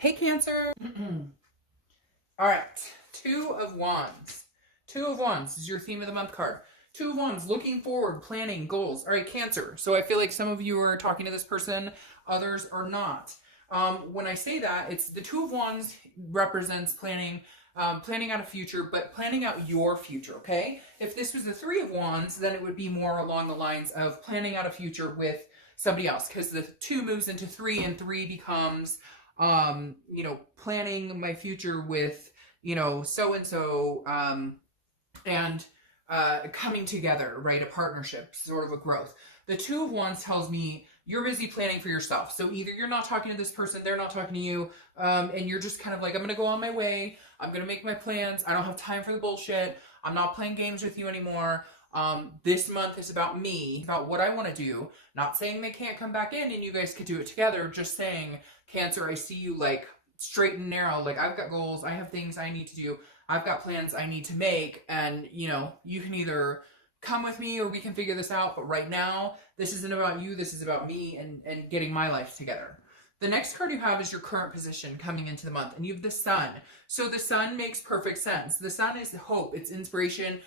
Hey, Cancer. All right. Two of Wands. Two of Wands is your theme of the month card. Two of Wands, looking forward, planning, goals. All right, Cancer. So I feel like some of you are talking to this person, others are not. When I say that, it's the Two of Wands represents planning, planning out a future, but planning out your future, okay? If this was the Three of Wands, then it would be more along the lines of planning out a future with somebody else, because the two moves into three, and three becomes, planning my future with, so-and-so, and coming together, right? A partnership, sort of a growth. The Two of Wands tells me you're busy planning for yourself. So either you're not talking to this person, they're not talking to you, and you're just kind of like, I'm going to go on my way. I'm going to make my plans. I don't have time for the bullshit. I'm not playing games with you anymore. This month is about me, about what I want to do. Not saying they can't come back in and you guys could do it together. Just saying, Cancer, I see you like straight and narrow. Like, I've got goals. I have things I need to do. I've got plans I need to make. And, you can either come with me or we can figure this out. But right now, this isn't about you. This is about me and getting my life together. The next card you have is your current position coming into the month. And you have the Sun. So the Sun makes perfect sense. The Sun is hope. It's inspiration.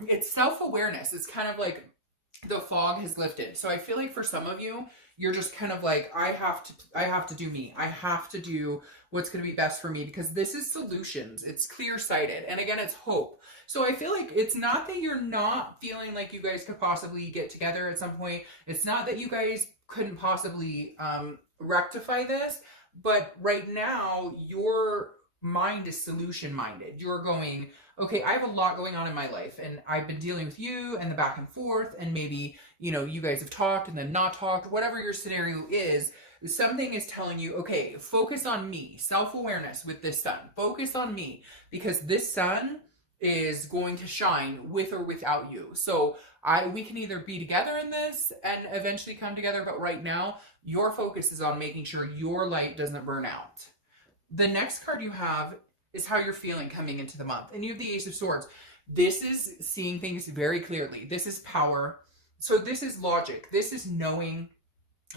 It's self-awareness. It's kind of like the fog has lifted. So I feel like for some of you, you're just kind of like, I have to do me. I have to do what's going to be best for me, because this is solutions. It's clear-sighted. And again, it's hope. So I feel like it's not that you're not feeling like you guys could possibly get together at some point. It's not that you guys couldn't possibly rectify this, but right now your mind is solution-minded. You're going, okay, I have a lot going on in my life, and I've been dealing with you and the back and forth, and maybe, you guys have talked and then not talked, whatever your scenario is, something is telling you, okay, focus on me, self-awareness with this Sun. Focus on me, because this Sun is going to shine with or without you. So we can either be together in this and eventually come together, but right now, your focus is on making sure your light doesn't burn out. The next card you have is how you're feeling coming into the month. And you have the Ace of Swords. This is seeing things very clearly. This is power. So this is logic. This is knowing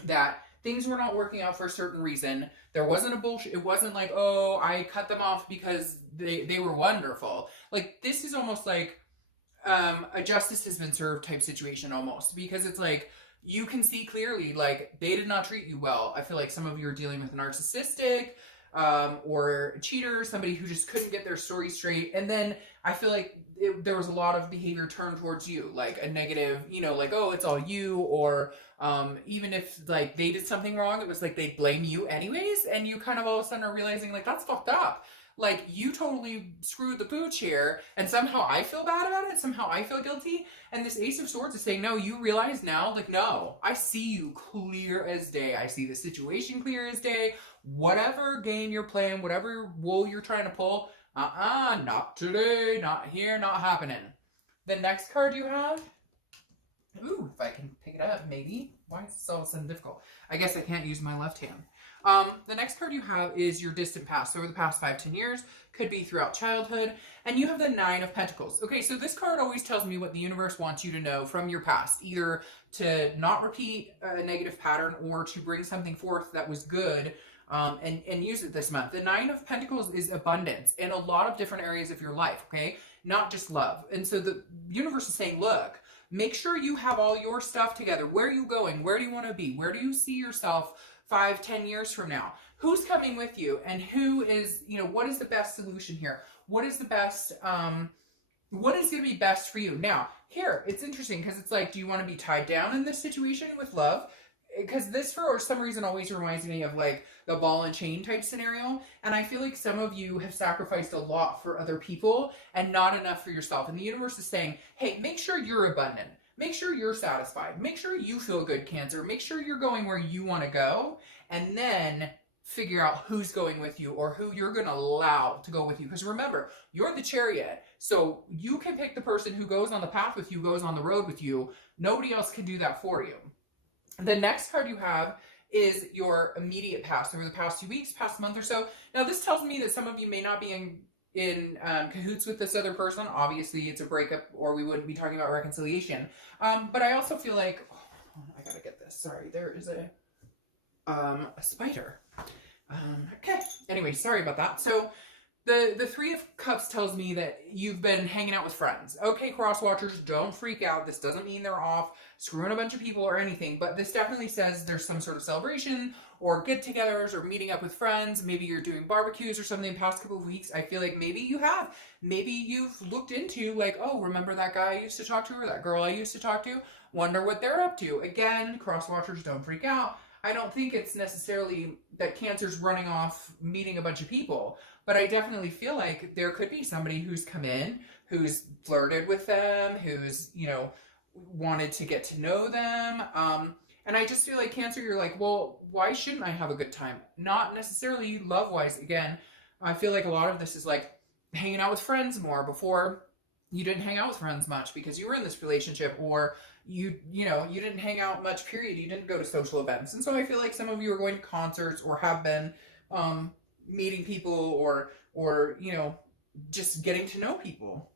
that things were not working out for a certain reason. There wasn't a bullshit. It wasn't like, oh, I cut them off because they were wonderful. Like, this is almost like a justice has been served type situation almost. Because it's like, you can see clearly, like, they did not treat you well. I feel like some of you are dealing with a narcissistic, or a cheater, somebody who just couldn't get their story straight. And then I feel like there was a lot of behavior turned towards you, like a negative, like, oh, it's all you, or even if like they did something wrong, it was like they blame you anyways, and you kind of all of a sudden are realizing, like, that's fucked up. Like, you totally screwed the pooch here, and somehow I feel bad about it, somehow I feel guilty. And this Ace of Swords is saying, no, you realize now, like, no, I see you clear as day. I see the situation clear as day. Whatever game you're playing, whatever wool you're trying to pull, not today, not here, not happening. The next card you have, ooh, if I can pick it up, maybe. Why is this all of a sudden difficult? I guess I can't use my left hand. The next card you have is your distant past. So over the past 5-10 years, could be throughout childhood. And you have the Nine of Pentacles. Okay, so this card always tells me what the universe wants you to know from your past. Either to not repeat a negative pattern, or to bring something forth that was good, and use it this month. The Nine of Pentacles is abundance in a lot of different areas of your life, okay? Not just love. And so the universe is saying, look, make sure you have all your stuff together. Where are you going? Where do you want to be? Where do you see yourself 5-10 years from now? Who's coming with you? And who is, what is the best solution here? What is the best, what is going to be best for you? Now, here, it's interesting because it's like, do you want to be tied down in this situation with love? Because this, for some reason, always reminds me of like the ball and chain type scenario. And I feel like some of you have sacrificed a lot for other people and not enough for yourself. And the universe is saying, hey, make sure you're abundant. Make sure you're satisfied. Make sure you feel good, Cancer. Make sure you're going where you want to go. And then figure out who's going with you, or who you're going to allow to go with you. Because remember, you're the Chariot. So you can pick the person who goes on the path with you, goes on the road with you. Nobody else can do that for you. The next card you have is your immediate past, over the past 2 weeks, past month or so. Now, this tells me that some of you may not be in cahoots with this other person. Obviously, it's a breakup, or we wouldn't be talking about reconciliation. But I also feel like, oh, I gotta get this. Sorry, there is a spider. Okay, Anyway, sorry about that. So the Three of Cups tells me that you've been hanging out with friends. Okay, cross watchers, don't freak out. This doesn't mean they're off screwing a bunch of people or anything, but this definitely says there's some sort of celebration or get-togethers or meeting up with friends. Maybe you're doing barbecues or something the past couple of weeks. I feel like maybe you have. Maybe you've looked into like, oh, remember that guy I used to talk to or that girl I used to talk to? Wonder what they're up to. Again, cross watchers, don't freak out. I don't think it's necessarily that Cancer's running off meeting a bunch of people, but I definitely feel like there could be somebody who's come in, who's flirted with them, who's, you know, wanted to get to know them. And I just feel like Cancer, you're like, well, why shouldn't I have a good time? Not necessarily love-wise. Again, I feel like a lot of this is like hanging out with friends more. Before, you didn't hang out with friends much because you were in this relationship, or you didn't hang out much, period. You didn't go to social events. And so I feel like some of you are going to concerts or have been meeting people or, you know, just getting to know people.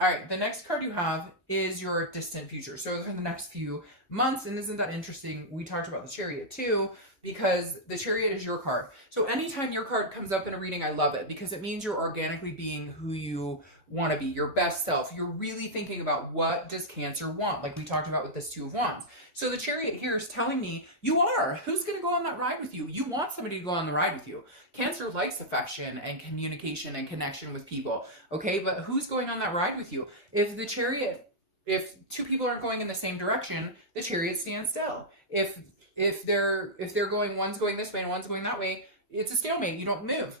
All right, the next card you have is your distant future. So for the next few months, and isn't that interesting? We talked about the Chariot too, because the Chariot is your card. So anytime your card comes up in a reading, I love it because it means you're organically being who you want to be, your best self. You're really thinking about what does Cancer want, like we talked about with this Two of Wands. So the Chariot here is telling me you are. Who's going to go on that ride with you? You want somebody to go on the ride with you. Cancer likes affection and communication and connection with people, okay? But who's going on that ride with you? If the Chariot, if two people aren't going in the same direction, the Chariot stands still. If they're going, one's going this way and one's going that way, it's a stalemate. You don't move.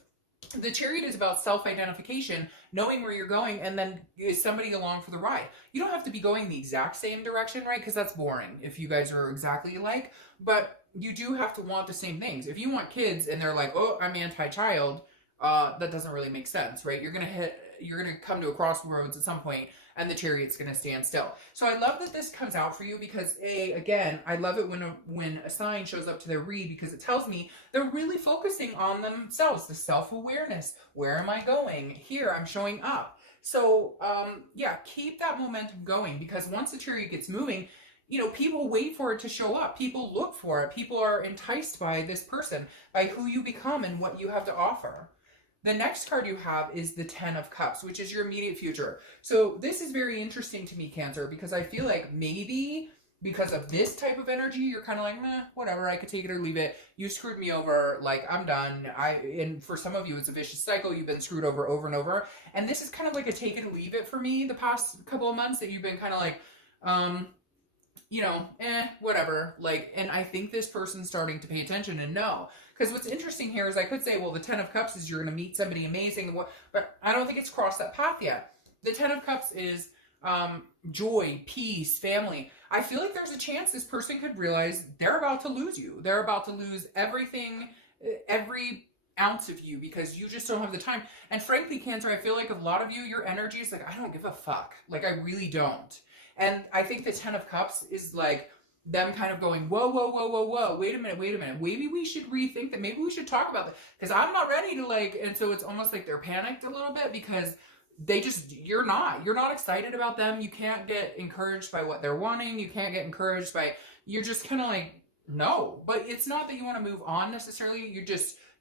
The Chariot is about self-identification, knowing where you're going, and then is somebody along for the ride. You don't have to be going the exact same direction, right? Because that's boring if you guys are exactly alike. But you do have to want the same things. If you want kids and they're like, oh, I'm anti-child, that doesn't really make sense, right? You're gonna come to a crossroads at some point, and the Chariot's gonna stand still. So I love that this comes out for you because again, I love it when a sign shows up to their read, because it tells me they're really focusing on themselves, the self-awareness. Where am I going? Here, I'm showing up. So yeah, keep that momentum going, because once the Chariot gets moving, you know, people wait for it to show up. People look for it. People are enticed by this person, by who you become and what you have to offer. The next card you have is the Ten of Cups, which is your immediate future. So this is very interesting to me, Cancer, because I feel like maybe because of this type of energy, you're kind of like, meh, whatever, I could take it or leave it. You screwed me over, like, I'm done. And for some of you, it's a vicious cycle. You've been screwed over and over. And this is kind of like a take it or leave it for me the past couple of months, that you've been kind of like, you know, whatever. Like, and I think this person's starting to pay attention and know. Because what's interesting here is I could say, well, the Ten of Cups is you're going to meet somebody amazing, but I don't think it's crossed that path yet. The Ten of Cups is joy, peace, family. I feel like there's a chance this person could realize they're about to lose you. They're about to lose everything, every ounce of you, because you just don't have the time. And frankly, Cancer, I feel like a lot of you, your energy is like, I don't give a fuck. Like, I really don't. And I think the Ten of Cups is like them kind of going, whoa, whoa, whoa, whoa, whoa, wait a minute. Maybe we should rethink that. Maybe we should talk about that, because I'm not ready to like, and so it's almost like they're panicked a little bit because they just, you're not excited about them. You can't get encouraged by what they're wanting. You can't get encouraged by, you're just kind of like, no. But it's not that you want to move on necessarily.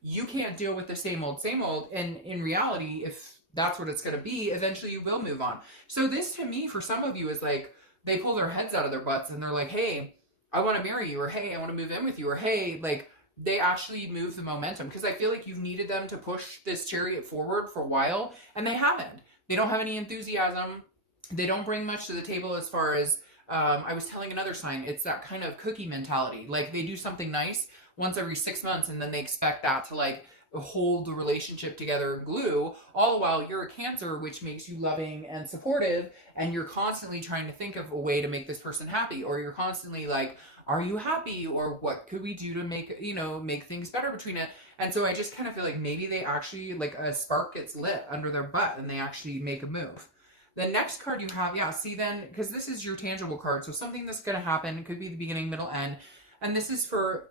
You can't deal with the same old. And in reality, if that's what it's going to be, eventually you will move on. So this to me, for some of you, is like, they pull their heads out of their butts and they're like, hey, I want to marry you, or hey, I want to move in with you, or hey, like, they actually move the momentum, because I feel like you've needed them to push this Chariot forward for a while, and they haven't. They don't have any enthusiasm. They don't bring much to the table as far as, I was telling another sign, it's that kind of cookie mentality. Like, they do something nice once every 6 months, and then they expect that to, like, hold the relationship together, glue, all the while you're a Cancer, which makes you loving and supportive, and you're constantly trying to think of a way to make this person happy, or you're constantly like, are you happy, or what could we do to make, you know, make things better between it? And so I just kind of feel like maybe they actually, like, a spark gets lit under their butt and they actually make a move. The next card you have, yeah, see then, because this is your tangible card, so something that's going to happen, it could be the beginning, middle, end, and this is for,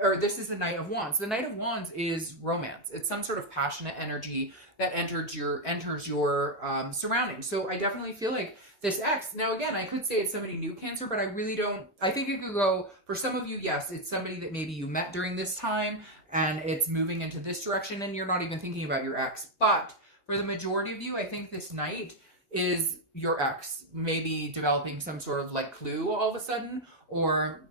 or this is the Knight of Wands. The Knight of Wands is romance. It's some sort of passionate energy that enters your surroundings. So I definitely feel like this X, now again, I could say it's somebody new, Cancer, but I really don't, I think it could go, for some of you, yes, it's somebody that maybe you met during this time, and it's moving into this direction and you're not even thinking about your ex. But for the majority of you, I think this Knight is your ex maybe developing some sort of like clue all of a sudden, or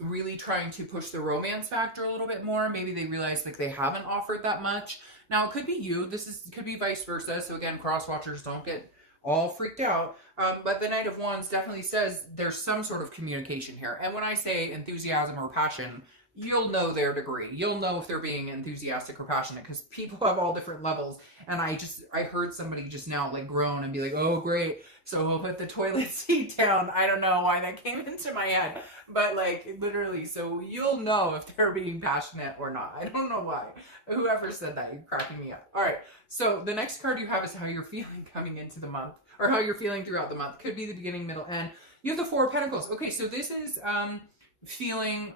really trying to push the romance factor a little bit more. Maybe they realize like they haven't offered that much. Now it could be you, could be vice versa. So again, cross watchers, don't get all freaked out. But the Knight of Wands definitely says there's some sort of communication here. And when I say enthusiasm or passion, you'll know their degree. You'll know if they're being enthusiastic or passionate, because people have all different levels. And I heard somebody just now like groan and be like, oh great, so we'll put the toilet seat down. I don't know why that came into my head, but like literally, so you'll know if they're being passionate or not. I don't know why. Whoever said that, you're cracking me up. All right, so the next card you have is how you're feeling coming into the month, or how you're feeling throughout the month. Could be the beginning, middle, end. You have the Four of Pentacles. Okay, so this is feeling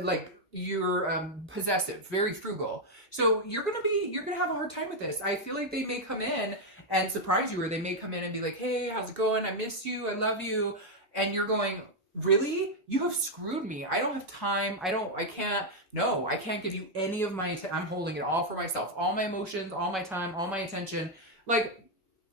like you're possessive, very frugal. So you're gonna have a hard time with this. I feel like they may come in and surprise you, or they may come in and be like, hey, how's it going? I miss you, I love you. And you're going, really? You have screwed me. I don't have time. I can't give you any of my I'm holding it all for myself. All my emotions, all my time, all my attention. Like,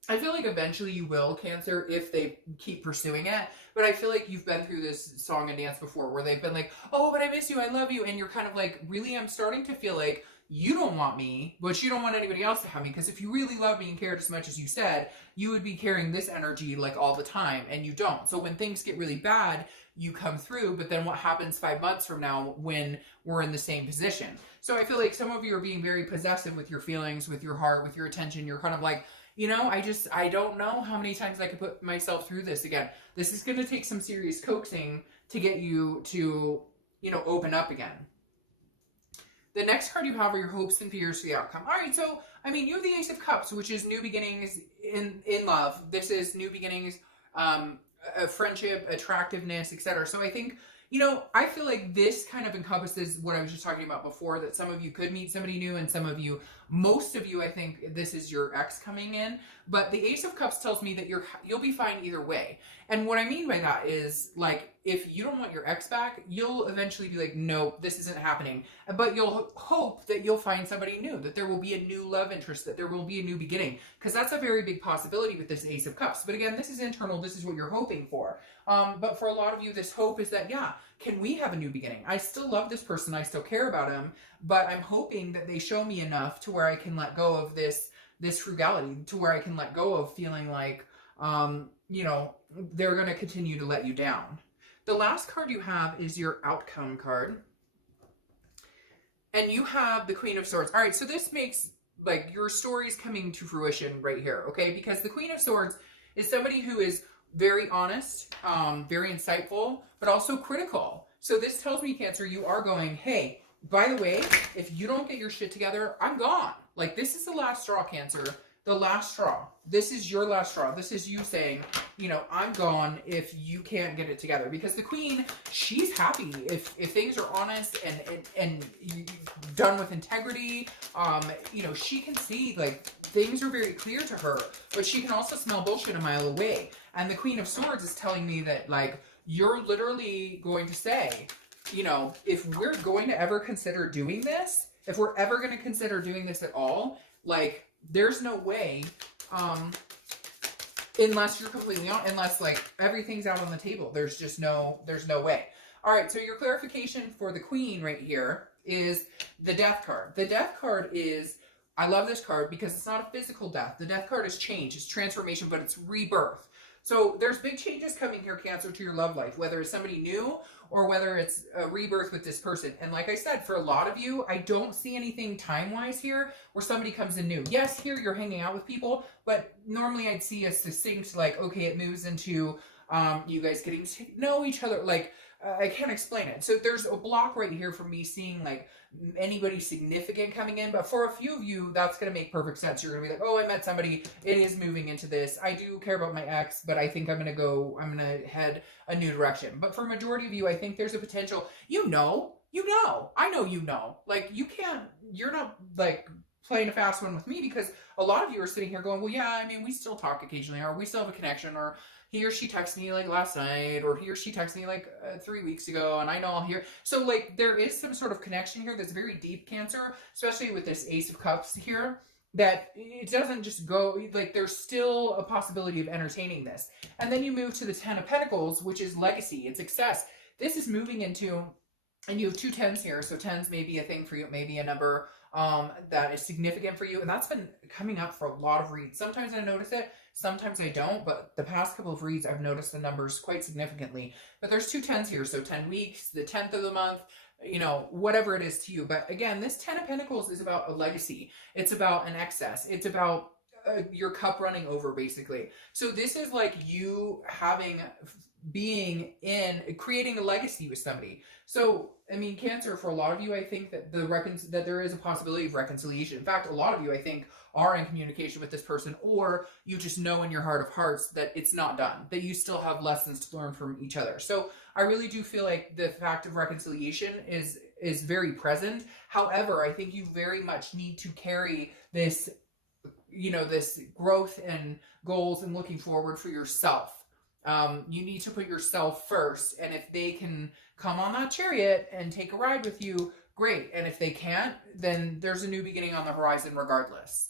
I feel like eventually you will, Cancer, if they keep pursuing it. But I feel like you've been through this song and dance before where they've been like, oh, but I miss you, I love you. And you're kind of like, really, I'm starting to feel like you don't want me, but you don't want anybody else to have me. Because if you really love me and cared as much as you said, you would be carrying this energy like all the time, and you don't. So when things get really bad, you come through, but then what happens 5 months from now when we're in the same position? So I feel like some of you are being very possessive with your feelings, with your heart, with your attention. You're kind of like, you know, I don't know how many times I could put myself through this again. This is going to take some serious coaxing to get you to, you know, open up again. The next card you have are your hopes and fears for the outcome. All right, so, I mean, you have the Ace of Cups, which is new beginnings in love. This is new beginnings, friendship, attractiveness, etc. So I think, you know, I feel like this kind of encompasses what I was just talking about before, that some of you could meet somebody new, and some of you, most of you, I think this is your ex coming in. But the Ace of Cups tells me that you'll be fine either way. And what I mean by that is, like, if you don't want your ex back, you'll eventually be like, no, this isn't happening. But you'll hope that you'll find somebody new, that there will be a new love interest, that there will be a new beginning. Because that's a very big possibility with this Ace of Cups. But again, this is internal. This is what you're hoping for. But for a lot of you, this hope is that, yeah, can we have a new beginning? I still love this person. I still care about him. But I'm hoping that they show me enough to where I can let go of this frugality, to where I can let go of feeling like, you know, they're going to continue to let you down. The last card you have is your outcome card. And you have the Queen of Swords. All right, so this makes, like, your stories coming to fruition right here, okay? Because the Queen of Swords is somebody who is very honest, very insightful, but also critical. So this tells me, Cancer, you are going, hey, by the way, if you don't get your shit together, I'm gone. Like, this is the last straw, Cancer. The last straw. This is your last straw. This is you saying, you know, I'm gone if you can't get it together. Because the Queen, she's happy if things are honest and done with integrity. You know, she can see, like, things are very clear to her, but she can also smell bullshit a mile away. And the Queen of Swords is telling me that, like, you're literally going to say, you know, if we're going to ever consider doing this, if we're ever going to consider doing this at all, like, there's no way, unless you're completely on, unless, like, everything's out on the table. There's no way. All right, so your clarification for the Queen right here is the Death card. The Death card is, I love this card because it's not a physical death. The Death card is change, it's transformation, but it's rebirth. So there's big changes coming here, Cancer, to your love life, whether it's somebody new or whether it's a rebirth with this person. And like I said, for a lot of you, I don't see anything time-wise here where somebody comes in new. Yes, here you're hanging out with people, but normally I'd see a succinct, like, okay, it moves into you guys getting to know each other. Like, I can't explain it. So there's a block right here for me seeing, like, anybody significant coming in. But for a few of you, that's going to make perfect sense. You're going to be like, oh, I met somebody. It is moving into this. I do care about my ex, but I think I'm going to head a new direction. But for a majority of you, I think there's a potential, I know, like, you're not, like, playing a fast one with me because a lot of you are sitting here going, well, yeah, I mean, we still talk occasionally, or we still have a connection, or he or she texted me like last night, or he or she texted me like 3 weeks ago, and I know I'll hear. So like there is some sort of connection here that's very deep, Cancer, especially with this Ace of Cups here, that it doesn't just go, like there's still a possibility of entertaining this. And then you move to the Ten of Pentacles, which is legacy and success. This is moving into, and you have 2 10s here, so 10s may be a thing for you, maybe a number that is significant for you, and that's been coming up for a lot of reads. Sometimes I notice it, sometimes I don't, but the past couple of reads I've noticed the numbers quite significantly. But there's 2 10s here, so 10 weeks, the 10th of the month, you know, whatever it is to you. But again, this 10 of Pentacles is about a legacy. It's about an excess. It's about your cup running over, basically. So this is like you being in creating a legacy with somebody. So I mean, Cancer, for a lot of you, I think that that there is a possibility of reconciliation. In fact, a lot of you, I think, are in communication with this person, or you just know in your heart of hearts that it's not done, that you still have lessons to learn from each other. So I really do feel like the fact of reconciliation is very present. However, I think you very much need to carry this, you know, this growth and goals and looking forward for yourself. You need to put yourself first, and if they can come on that chariot and take a ride with you, great. And if they can't, then there's a new beginning on the horizon regardless.